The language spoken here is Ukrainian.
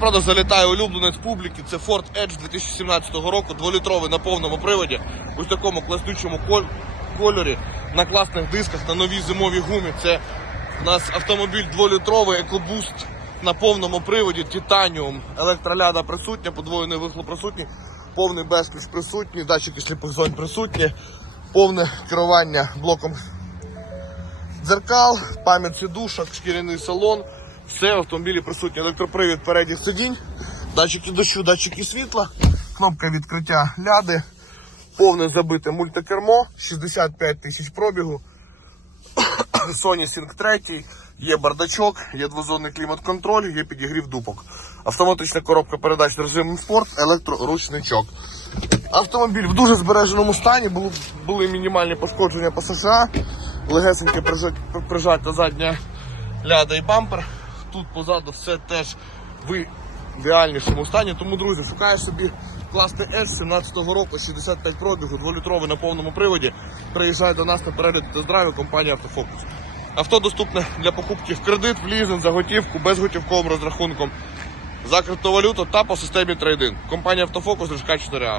Правда, залітає улюбленець публіки. Це Ford Edge 2017 року, дволітровий на повному приводі, у такому класнючому кольорі, на класних дисках, на новій зимовій гумі. Це у нас автомобіль дволітровий, екобуст на повному приводі, титаніум, електроляда присутня, подвоєний вихлоп присутній, повний безключ присутній, датчики сліпих зон присутні, повне керування блоком дзеркал, пам'ять сидушок, шкіряний салон. Все в автомобілі присутній електропривід передніх сидінь, датчики дощу, датчики світла, кнопка відкриття ляди, повне забите мультикермо, 65 тисяч пробігу, Sony Sync 3, є бардачок, є двозонний клімат-контроль, є підігрів дупок. Автоматична коробка передач з режимом спорт, електроручничок. Автомобіль в дуже збереженому стані, були, були мінімальні пошкодження по легесеньке прижата задня ляда і бампер. Тут позаду все теж в ідеальнішому стані. Тому, друзі, шукаєш собі класний S 17-го року, 65 пробігу, 2-літровий на повному приводі. Приїжджай до нас на перегляд тест-драйву компанія Автофокус. Авто доступне для покупки в кредит, в лізинг, за готівку, безготівковим розрахунком, за криптовалюту та по системі трейдинг. Компанія Автофокус, Рижка 4А.